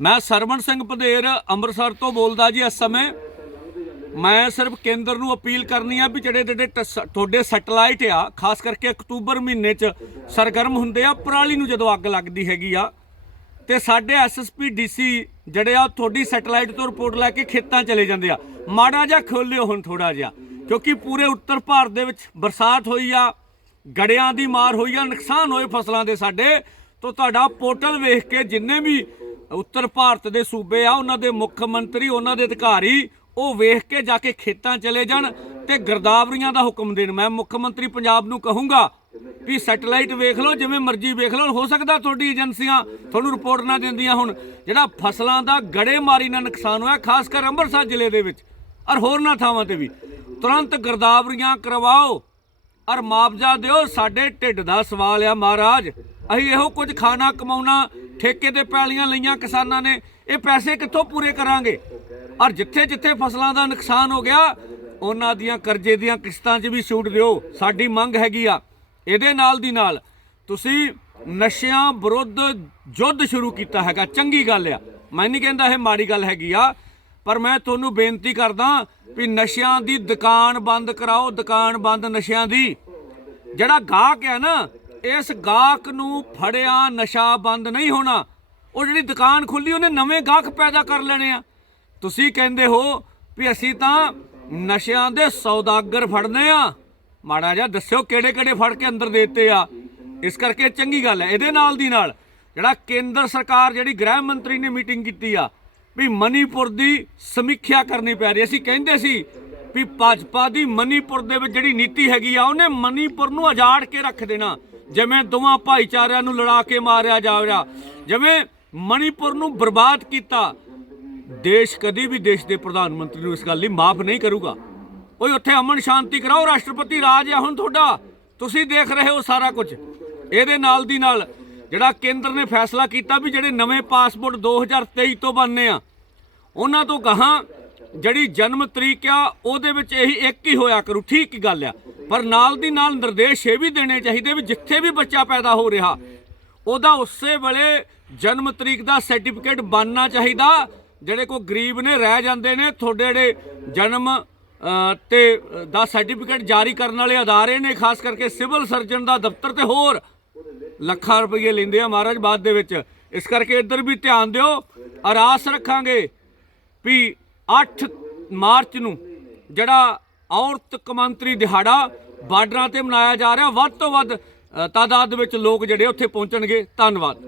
ਮੈਂ ਸਰਵਣ ਸਿੰਘ ਪਧੇਰ ਅੰਮ੍ਰਿਤਸਰ ਤੋਂ ਬੋਲਦਾ ਜੀ ਇਸ ਸਮੇਂ। ਮੈਂ ਸਿਰਫ ਕੇਂਦਰ ਨੂੰ ਅਪੀਲ ਕਰਨੀ ਆ ਵੀ ਜਿਹੜੇ ਜਿਹੜੇ ਟਸ- ਤੁਹਾਡੇ ਸੈਟਲਾਈਟ ਆ, ਖਾਸ ਕਰਕੇ ਅਕਤੂਬਰ ਮਹੀਨੇ 'ਚ ਸਰਗਰਮ ਹੁੰਦੇ ਆ, ਪਰਾਲੀ ਨੂੰ ਜਦੋਂ ਅੱਗ ਲੱਗਦੀ ਹੈਗੀ ਆ, ਤੇ ਸਾਡੇ ਐਸਐਸਪੀ ਡੀਸੀ ਜਿਹੜੇ ਆ, ਤੁਹਾਡੀ ਸੈਟਲਾਈਟ ਤੋਂ ਰਿਪੋਰਟ ਲੈ ਕੇ ਖੇਤਾਂ ਚਲੇ ਜਾਂਦੇ ਆ। ਮਾੜਾ ਜਿਹਾ ਖੋਲਿਓ ਹੁਣ ਥੋੜਾ ਜਿਹਾ, ਕਿਉਂਕਿ ਪੂਰੇ ਉੱਤਰ ਭਾਰਤ ਦੇ ਵਿੱਚ ਬਰਸਾਤ ਹੋਈ ਆ, ਗੜਿਆਂ ਦੀ ਮਾਰ ਹੋਈ ਆ, ਨੁਕਸਾਨ ਹੋਏ ਫਸਲਾਂ ਦੇ ਸਾਡੇ। ਤੋਂ ਤੁਹਾਡਾ ਪੋਰਟਲ ਵੇਖ ਕੇ ਜਿੰਨੇ ਵੀ ਉੱਤਰ ਭਾਰਤ ਦੇ ਸੂਬੇ ਆ, ਉਹਨਾਂ ਦੇ ਮੁੱਖ ਮੰਤਰੀ, ਉਹਨਾਂ ਦੇ ਅਧਿਕਾਰੀ, ਉਹ ਵੇਖ ਕੇ ਜਾ ਕੇ ਖੇਤਾਂ ਚਲੇ ਜਾਣ ਤੇ ਗਰਦਾਵਰੀਆਂ ਦਾ ਹੁਕਮ ਦੇਣ। ਮੈਂ ਮੁੱਖ ਮੰਤਰੀ ਪੰਜਾਬ ਨੂੰ ਕਹੂੰਗਾ ਵੀ ਸੈਟਲਾਈਟ ਵੇਖ ਲਓ, ਜਿਵੇਂ ਮਰਜ਼ੀ ਵੇਖ ਲਓ, ਹੋ ਸਕਦਾ ਤੁਹਾਡੀ ਏਜੰਸੀਆਂ ਤੁਹਾਨੂੰ ਰਿਪੋਰਟ ਨਾ ਦਿੰਦੀਆਂ ਹੁਣ। ਜਿਹੜਾ ਫਸਲਾਂ ਦਾ ਗੜੇਮਾਰੀ ਨਾਲ ਨੁਕਸਾਨ ਹੋਇਆ, ਖਾਸ ਕਰ ਅੰਮ੍ਰਿਤਸਰ ਜ਼ਿਲ੍ਹੇ ਦੇ ਵਿੱਚ, ਔਰ ਹੋਰਨਾਂ ਥਾਵਾਂ ਤੇ ਵੀ। ਤੁਰੰਤ ਗਰਦਾਵਰੀਆਂ ਕਰਵਾਓ, ਔਰ ਮੁਆਵਜ਼ਾ ਦਿਓ, ਸਾਡੇ ਢਿੱਡ ਦਾ ਸਵਾਲ ਆ ਮਹਾਰਾਜ। ਅਸੀਂ ਇਹੋ ਕੁਝ ਖਾਣਾ ਕਮਾਉਣਾ, ਠੇਕੇ ਤੇ ਪੈਲੀਆਂ ਲਈਆਂ ਕਿਸਾਨਾਂ ਨੇ, ਇਹ ਪੈਸੇ ਕਿੱਥੋਂ ਪੂਰੇ ਕਰਾਂਗੇ? ਔਰ ਜਿੱਥੇ ਜਿੱਥੇ ਫਸਲਾਂ ਦਾ ਨੁਕਸਾਨ ਹੋ ਗਿਆ, ਉਹਨਾਂ ਦੀਆਂ ਕਰਜ਼ੇ ਦੀਆਂ ਕਿਸ਼ਤਾਂ 'ਚ ਵੀ ਛੂਟ ਦਿਓ, ਸਾਡੀ ਮੰਗ ਹੈਗੀ ਆ। ਇਹਦੇ ਨਾਲ ਦੀ ਨਾਲ, ਤੁਸੀਂ ਨਸ਼ਿਆਂ ਵਿਰੁੱਧ ਯੁੱਧ ਸ਼ੁਰੂ ਕੀਤਾ ਹੈਗਾ, ਚੰਗੀ ਗੱਲ ਆ। ਮੈਂ ਨਹੀਂ ਕਹਿੰਦਾ ਇਹ ਮਾੜੀ ਗੱਲ ਹੈਗੀ ਆ, ਪਰ ਮੈਂ ਤੁਹਾਨੂੰ ਬੇਨਤੀ ਕਰਦਾ ਵੀ ਨਸ਼ਿਆਂ ਦੀ ਦੁਕਾਨ ਬੰਦ ਕਰਾਓ, ਦੁਕਾਨ ਬੰਦ ਨਸ਼ਿਆਂ ਦੀ। ਜਿਹੜਾ ਗਾਹਕ ਹੈ ਨਾ ਇਸ ਗਾਹਕ ਨੂੰ ਫੜਿਆ ਨਸ਼ਾ ਬੰਦ ਨਹੀਂ ਹੋਣਾ। ਉਹ ਜਿਹੜੀ ਦੁਕਾਨ ਖੁੱਲੀ, ਉਹਨੇ ਨਵੇਂ ਗਾਹਕ ਪੈਦਾ ਕਰ ਲੈਣੇ ਆ। ਤੁਸੀਂ ਕਹਿੰਦੇ ਹੋ ਵੀ ਅਸੀਂ ਤਾਂ ਨਸ਼ਿਆਂ ਦੇ ਸੌਦਾਗਰ ਫੜਨੇ ਆ। ਮਾੜਾ ਜਿਹਾ ਦੱਸਿਓ ਕਿਹੜੇ ਕਿਹੜੇ ਫੜ ਕੇ ਅੰਦਰ ਦੇਤੇ ਆ। ਇਸ ਕਰਕੇ ਚੰਗੀ ਗੱਲ ਹੈ, ਇਹਦੇ ਨਾਲ ਦੀ ਨਾਲ ਜਿਹੜਾ ਕੇਂਦਰ ਸਰਕਾਰ, ਜਿਹੜੀ ਗ੍ਰਹਿ ਮੰਤਰੀ ਨੇ ਮੀਟਿੰਗ ਕੀਤੀ ਆ, ਵੀ ਮਨੀਪੁਰ ਦੀ ਸਮੀਖਿਆ ਕਰਨੀ ਪੈ ਰਹੀ ਅਸੀਂ ਕਹਿੰਦੇ ਸੀ ਵੀ ਭਾਜਪਾ ਦੀ ਮਨੀਪੁਰ ਦੇ ਵਿੱਚ ਜਿਹੜੀ ਨੀਤੀ ਹੈਗੀ ਆ, ਉਹਨੇ ਮਨੀਪੁਰ ਨੂੰ ਉਜਾੜ ਕੇ ਰੱਖ ਦੇਣਾ। ਜਿਵੇਂ ਦੋਵਾਂ ਭਾਈਚਾਰਿਆਂ ਨੂੰ ਲੜਾ ਕੇ ਮਾਰਿਆ ਜਾ ਰਿਹਾ ਜਿਵੇਂ ਮਣੀਪੁਰ ਨੂੰ ਬਰਬਾਦ ਕੀਤਾ, ਦੇਸ਼ ਕਦੇ ਵੀ ਦੇਸ਼ ਦੇ ਪ੍ਰਧਾਨ ਮੰਤਰੀ ਨੂੰ ਇਸ ਗੱਲ ਲਈ ਮਾਫ ਨਹੀਂ ਕਰੂਗਾ। ਓਏ, ਉੱਥੇ ਅਮਨ ਸ਼ਾਂਤੀ ਕਰਾਓ, ਰਾਸ਼ਟਰਪਤੀ ਰਾਜ ਆ ਹੁਣ ਤੁਹਾਡਾ। ਤੁਸੀਂ ਦੇਖ ਰਹੇ ਹੋ ਸਾਰਾ ਕੁਝ। ਇਹਦੇ ਨਾਲ ਦੀ ਨਾਲ ਜਿਹੜਾ ਕੇਂਦਰ ਨੇ ਫੈਸਲਾ ਕੀਤਾ ਵੀ ਜਿਹੜੇ ਨਵੇਂ ਪਾਸਪੋਰਟ 2023 ਤੋਂ ਬਣਨੇ ਆ, ਉਹਨਾਂ ਤੋਂ ਕਹਾਂ ਜਿਹੜੀ ਜਨਮ ਤਰੀਕ ਆ, ਉਹਦੇ ਵਿੱਚ ਇਹੀ ਇੱਕ ਹੀ ਹੋਇਆ ਕਰੂ। ਠੀਕ ਹੀ ਗੱਲ ਆ। ਪਰ ਨਾਲ ਦੀ ਨਾਲ ਨਿਰਦੇਸ਼ ਇਹ ਵੀ ਦੇਣੇ ਚਾਹੀਦੇ ਵੀ ਜਿੱਥੇ ਵੀ ਬੱਚਾ ਪੈਦਾ ਹੋ ਰਿਹਾ ਉਹਦਾ ਉਸੇ ਵੇਲੇ ਜਨਮ ਤਰੀਕ ਦਾ ਸਰਟੀਫਿਕੇਟ ਬਣਨਾ ਚਾਹੀਦਾ। ਜਿਹੜੇ ਕੋ ਗਰੀਬ ਨੇ ਰਹਿ ਜਾਂਦੇ ਨੇ ਤੁਹਾਡੇ ਜਿਹੜੇ ਜਨਮ ਅ, ਤੇ ਦਾ ਸਰਟੀਫਿਕੇਟ ਜਾਰੀ ਕਰਨ ਵਾਲੇ ਅਦਾਰੇ ਨੇ ਖਾਸ ਕਰਕੇ ਸਿਵਲ ਸਰਜਨ ਦਾ ਦਫ਼ਤਰ ਤੇ ਹੋਰ ਲੱਖਾਂ ਰੁਪਏ ਲੈਂਦੇ ਆ ਮਹਾਰਾਜ ਬਾਅਦ ਦੇ ਵਿੱਚ। ਇਸ ਕਰਕੇ ਇੱਧਰ ਵੀ ਧਿਆਨ ਦਿਓ। ਔਰ ਰੱਖਾਂਗੇ ਵੀ 8 ਮਾਰਚ ਨੂੰ ਜਿਹੜਾ ਔਰਤ ਕਮਾਂਤਰੀ ਦਿਹਾੜਾ ਬਾਰਡਰਾਂ ਤੇ ਮਨਾਇਆ ਜਾ ਰਿਹਾ। ਵੱਧ ਤੋਂ ਵੱਧ ਅ, ਤਾਦਾਦ ਵਿੱਚ ਲੋਕ ਜਿਹੜੇ ਉੱਥੇ ਪਹੁੰਚਣਗੇ। ਧੰਨਵਾਦ।